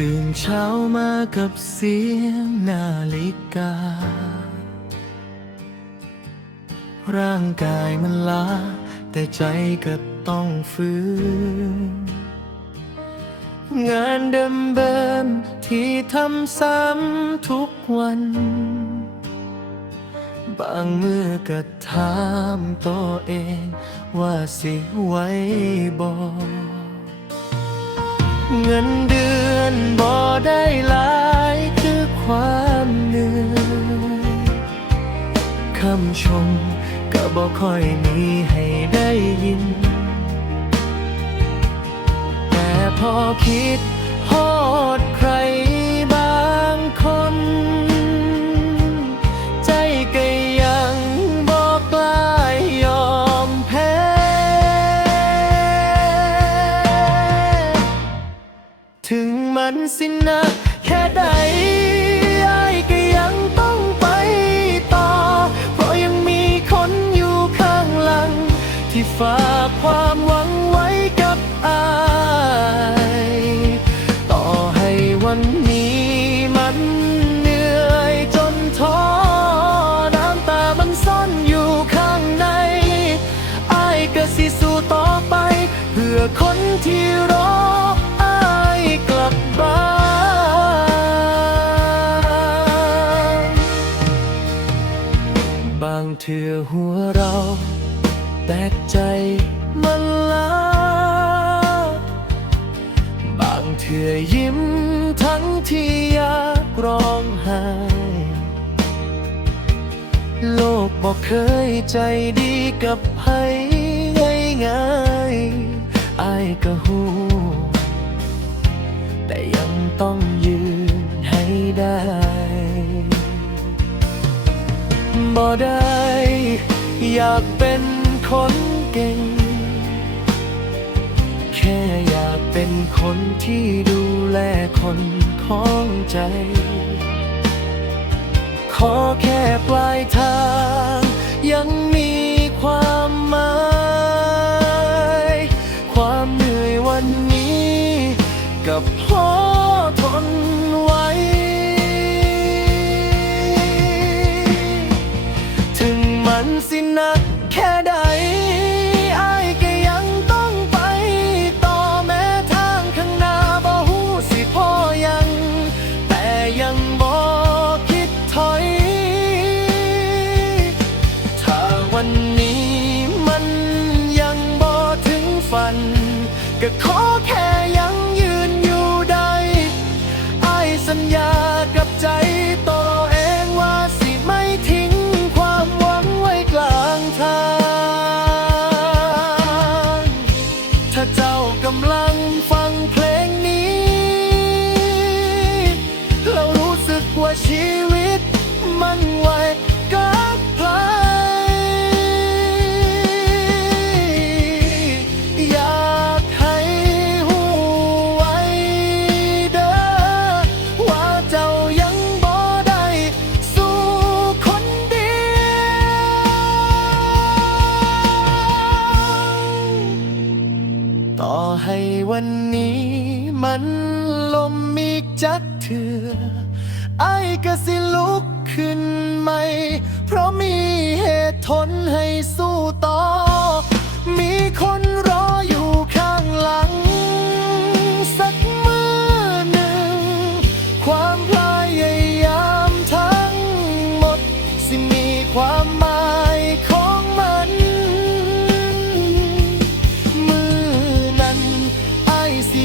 ตื่นเช้ามากับเสียงนาฬิกา ร่างกายมันล้า แต่ใจก็ต้องฟื้น งานเดิมๆที่ทำซ้ำทุกวัน บางมือก็ถามตัวเองว่าสิไว้บ่เงินเดือน บ่ได้หลายคือความเหนื่อยคำชมก็บ่ค่อยมีให้ได้ยิน แต่พอคิดฮอดใครบางคน ใจก็ยังบอกกล้ายอมแพ้ ถึง มันสินะแค่ใดไอ้ายก็ยังต้องไปต่อ เพราะยังมีคนอยู่ข้างหลัง ที่ฝากความหวัง เถื่อหัวเรา แตกใจมันลาบางเถื่อยิ้มทั้งที่อยากร้องไห้ โลกบอกเคยใจดีกับใครง่ายๆอายก็หูแต่ยังต้องยืนให้ได้ บ่ได้ อยากเป็นคนเก่ง แค่อยากเป็นคนที่ดูแลคนของใจ ขอแค่ปลายทางยัง สิหนักแค่ใดอายก็ยังต้องไป ต่อแม้ทางข้างหน้าบ่หูสิพ่อยัง แต่ยังบ่คิดถอย ถ้าวันนี้มันยังบ่ถึงฝัน ก็ขอแค่ ชีวิตมันไวกับใครอยากให้หูไว้เด้อว่าเจ้ายังบ่ได้สู้คนเดียวต่อให้วันนี้มันลมมีจักเถื่อ ไอ้ก็สิลุกขึ้นใหม่ เพราะมีเหตุทนให้สู้ต่อ มีคนรออยู่ข้างหลัง สักมือหนึ่ง ความพยายามทั้งหมด สิมีความหมายของมัน มือนั้นไอ้สิ